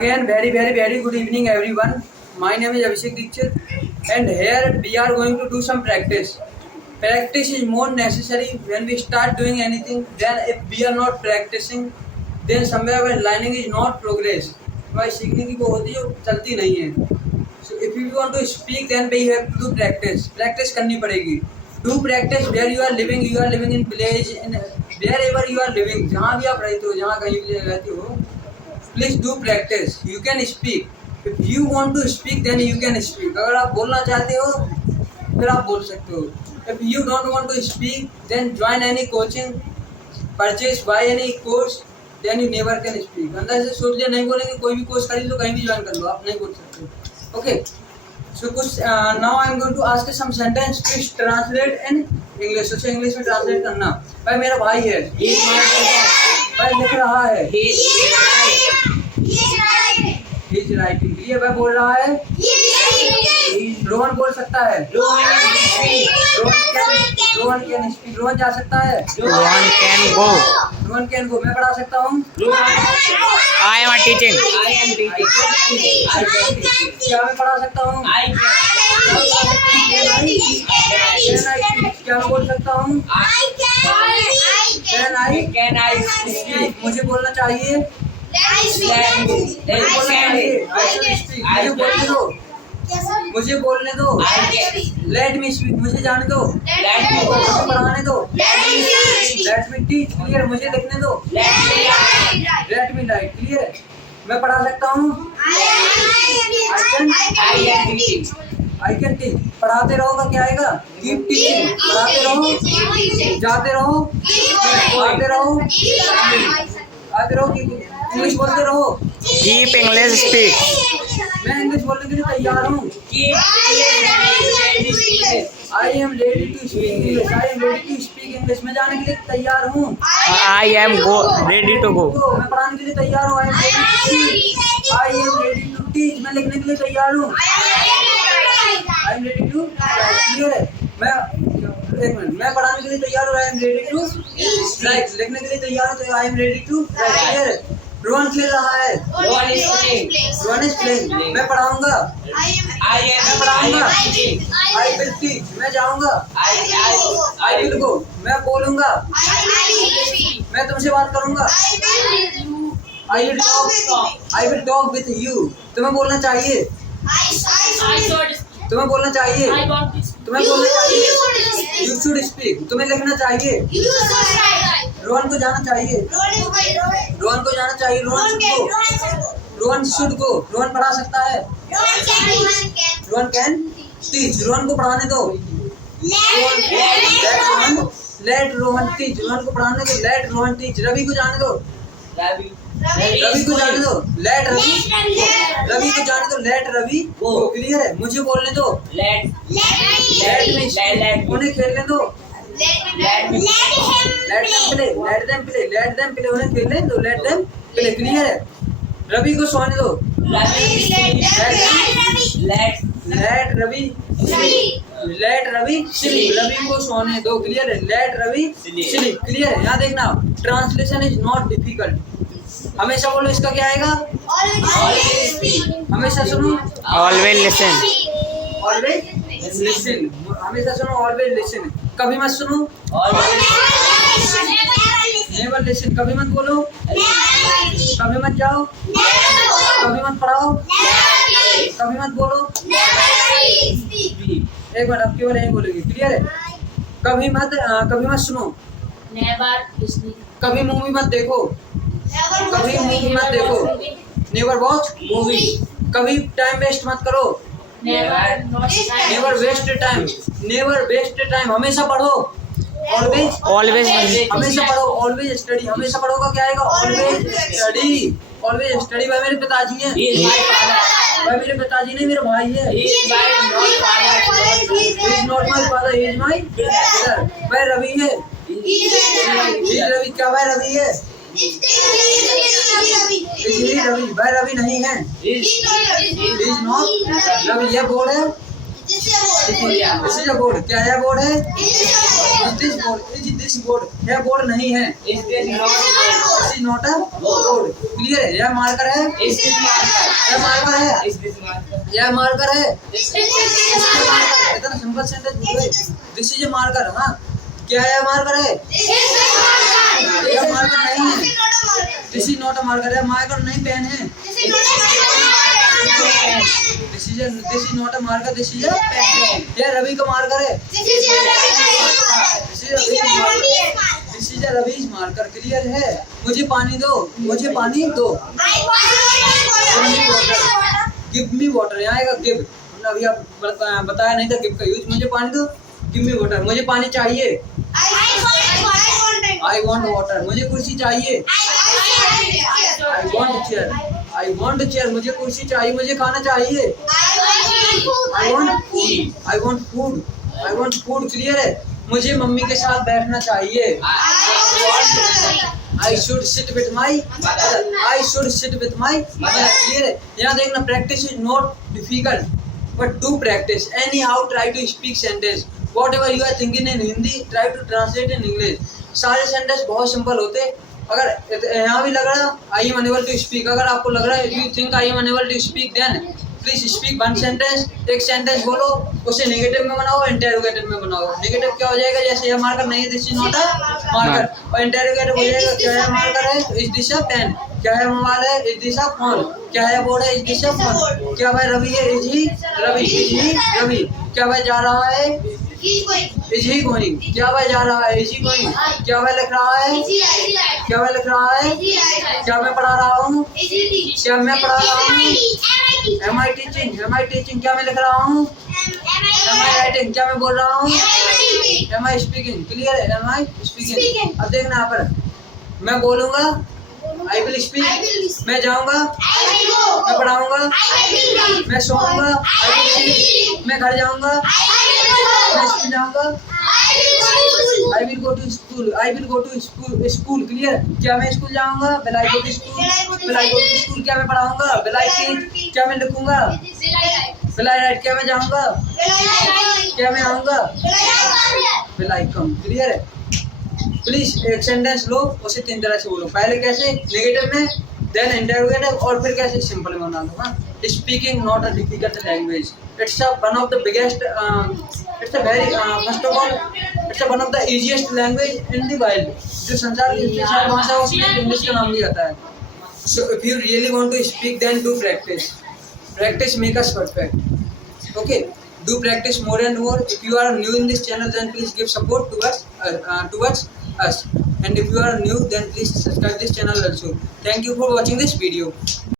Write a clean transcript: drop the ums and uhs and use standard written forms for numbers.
Again, very good evening, everyone. My name is Abhishek Dikshit, and here we are going to do some practice. Practice is more necessary when we start doing anything. Then, if we are not practicing, then somewhere our learning is not progress. भाई सीखने की वो होती है चलती नहीं है. So if you want to speak, then we have to do practice. Practice करनी पड़ेगी. Do practice where you are living. You are living in village, in wherever you are living. जहाँ भी आप रहते हो, जहाँ कहीं भी रहते हो. Please do practice. You can speak. If you want to speak, then you can speak. अगर आप बोलना चाहते हो, फिर आप बोल सकते हो. If you don't want to speak, then join any coaching, purchase, buy any course, then you never can speak. अंदर से सोच लिया नहीं बोलेंगे, कोई भी कोर्स खरीद लो, कहीं भी ज्वाइन कर लो, आप नहीं बोल सकते. Okay. So कुछ now I am going to ask some sentence. Please translate in English. उसे इंग्लिश में ट्रांसलेट करना. भाई मेरा भाई है. भाई लिख रहा है. He's writing. ये भाई बोल रहा है. रोहन बोल सकता है. Rohan can speak. रोहन जा सकता है. Rohan can go. Rohan can go. मैं पढ़ा सकता हूँ. I am teaching. क्या मैं पढ़ा सकता हूँ? क्या मैं बोल सकता हूँ? Can I speak. मुझे बोलना चाहिए. मुझे बोलने दो. Let me speak. मुझे जाने दो. मुझे पढ़ाने दो. Let me teach. क्लियर. मुझे लिखने दो. Let me right. क्लियर. मैं पढ़ा सकता हूँ. I can teach. पढ़ाते रहो का क्या आएगा? Keep teaching. पढ़ाते रहो. जाते रहो. आते रहो. आते रहो. इंग्लिश बोलते रहो. Keep English speak. मैं इंग्लिश बोलने के लिए तैयार हूँ. I am ready to speak English. I am ready to speak English. मैं जाने के लिए तैयार हूँ. I am go ready to go. मैं पढ़ाने के लिए तैयार हूँ. I am ready to teach. मैं लिखने के लिए तैयार हूँ. I am ready to. Clear है. मैं एक मिनट. मैं पढ़ाने के लिए तैयार हूँ. I am ready to write. लिखने के लिए तैयार हूँ. तो I am ready to write. Clear है. रोहन खेल रहा है. Rohan is playing. मैं पढ़ाऊंगा. मैं पढ़ाऊंगा. I will teach. मैं जाऊंगा. I will go. मैं बोलूंगा. मैं तुमसे बात करूंगा. I will talk with you. तुम्हें बोलना चाहिए. तुम्हें बोलना चाहिए. तुम्हें बोलना चाहिए. You should speak. तुम्हें लिखना चाहिए. रोहन को जाना चाहिए. रोहन को जाना चाहिए. Rohan should go. रोहन पढ़ा सकता है. Rohan can teach. रोहन को पढ़ाने दो. Late Rohan teach. रोहन को पढ़ाने दो. Late Rohan teach. रवि को जाने दो. रवि को जाने दो. लेट रवि. रवि को जाने दो. लेट रवि गो. क्लियर है. मुझे बोलने दो. लेट उन्हें खेलने दो. Let them play. उन्हें खेलने दो. Let them play. क्लियर है. रवि को सोने दो. Late Ravi sleep. रवि को सोने दो. क्लियर है. Late Ravi sleep. क्लियर है. यहाँ देखना. Translation is not difficult. हमेशा बोलो. इसका क्या आएगा? हमेशा सुनो. Always listen. Always listen. हमेशा सुनो. Always listen. कभी मत सुनो. Never listen. कभी मत बोलो. कभी मत जाओ. कभी मत पढ़ाओ. कभी मत बोलो. एक मिनट. अब केवल यही बोलेगी. क्लियर है. कभी मत सुनो. कभी मूवी मत देखो. कभी मूवी मत देखो. Never watch movie. कभी टाइम वेस्ट मत करो. Never waste time. Never waste time. हमेशा पढ़ो. ऑलवेज हमेशा पढ़ो. Always study. हमेशा पढ़ो का क्या आएगा? Always study. Always study. भाई मेरे पिताजी हैं. भाई मेरे पिताजी नहीं, मेरा भाई है. He is not my father. He is my brother. भाई रवि है. रवि. क्या भाई रवि है? रवि. भाई रवि नहीं है. He is not Ravi. ये बोर्ड है. बोर्ड. क्या है बोर्ड है? Is this board? यह बोर्ड नहीं है. Is this not board? This is not a board. क्लियर है? यह मार्कर है. Is this marker? यह मार्कर है. Is this marker? यह मार्कर है. This is marker. इतना सिंपल सेंटेंस बोलो. This is a marker. हाँ, क्या है? मार्कर है. यह मार्कर नहीं है. This is not a marker. यह मार्कर नहीं, पेन है. This is not a marker. This is a pen. यह रवि का मार्कर है. This is a Ravi's marker. Clear है? मुझे पानी दो. मुझे पानी दो. Give me water. यहाँ आएगा गिव. अभी आप बताया नहीं था गिव का यूज. मुझे पानी दो. Give me water. मुझे पानी चाहिए. I want water. मुझे कुर्सी चाहिए. I want chair. I want chair. मुझे कुर्सी चाहिए. मुझे खाना चाहिए. I want food. I want food. Clear है? मुझे मम्मी के साथ बैठना चाहिए. I should sit with my. I should sit with my. Clear है? यहाँ देखना, practice is not difficult but do practice. Anyhow, try to speak sentence. Whatever you are thinking in Hindi, try to translate in English. सारे sentence बहुत simple होते. अगर यहाँ भी लग रहा I am unable to speak, अगर आपको लग रहा है you think I am unable to speak, then please speak one sentence. एक सेंटेंस बोलो, उसे नेगेटिव में बनाओ, इंटेरोगेटिव में बनाओ. नेगेटिव क्या हो जाएगा? जैसे यह मार्कर नहीं है, this is not a marker. और इंटेरोगेटिव हो जाएगा, क्या है? मार्कर है. Is this a pen? क्या है? मोबाइल है. Is this a phone? क्या है? बोर्ड है. Is this a phone? क्या भाई रवि है? Is he Ravi? Is he Ravi? क्या भाई जा रहा है? Is he going? क्या भाई जा रहा है? Is he going? क्या भाई लिख रहा है? क्या भाई लिख रहा है? क्या मैं पढ़ा रहा हूँ? क्या मैं पढ़ा रहा हूँ? Am I teaching? Am I teaching? क्या मैं लिख रहा हूँ? Am I writing? क्या मैं बोल रहा हूँ? Am I speaking? क्लियर है? Am I speaking. अब देखना यहाँ पर, मैं बोलूंगा आई विल स्पीक. मैं जाऊंगा, मैं पढ़ाऊंगा, मैं सोऊंगा, आई विल स्लीप. मैं घर जाऊंगा, मैं स्कूल जाऊंगा, I will go to school. I will go to school. Clear? क्या मैं स्कूल जाऊंगा? Will I go to school. Will I go to school. क्या मैं पढ़ाऊंगा? Will I teach. क्या मैं लिखूंगा? Will I write. क्या मैं जाऊंगा? क्या मैं आऊंगा? Will I come. क्लियर है? प्लीज एक सेंटेंस लो, उसे 3 तरह से बोलो. पहले कैसे? नेगेटिव में, देन इंटरोगेटिव, और फिर कैसे? सिंपल में बना दो. हाँ, speaking not a difficult language. It's one of the biggest, it's a very first of all it's one of the easiest language in the world. जो संसार की विशाल भाषा है उसमें इंग्लिश का नाम भी आता है. So if you really want to speak, then do practice. Practice make us perfect. Okay, do practice more and more. If you are new in this channel, then please give support towards us. And if you are new, then please subscribe this channel also. Thank you for watching this video.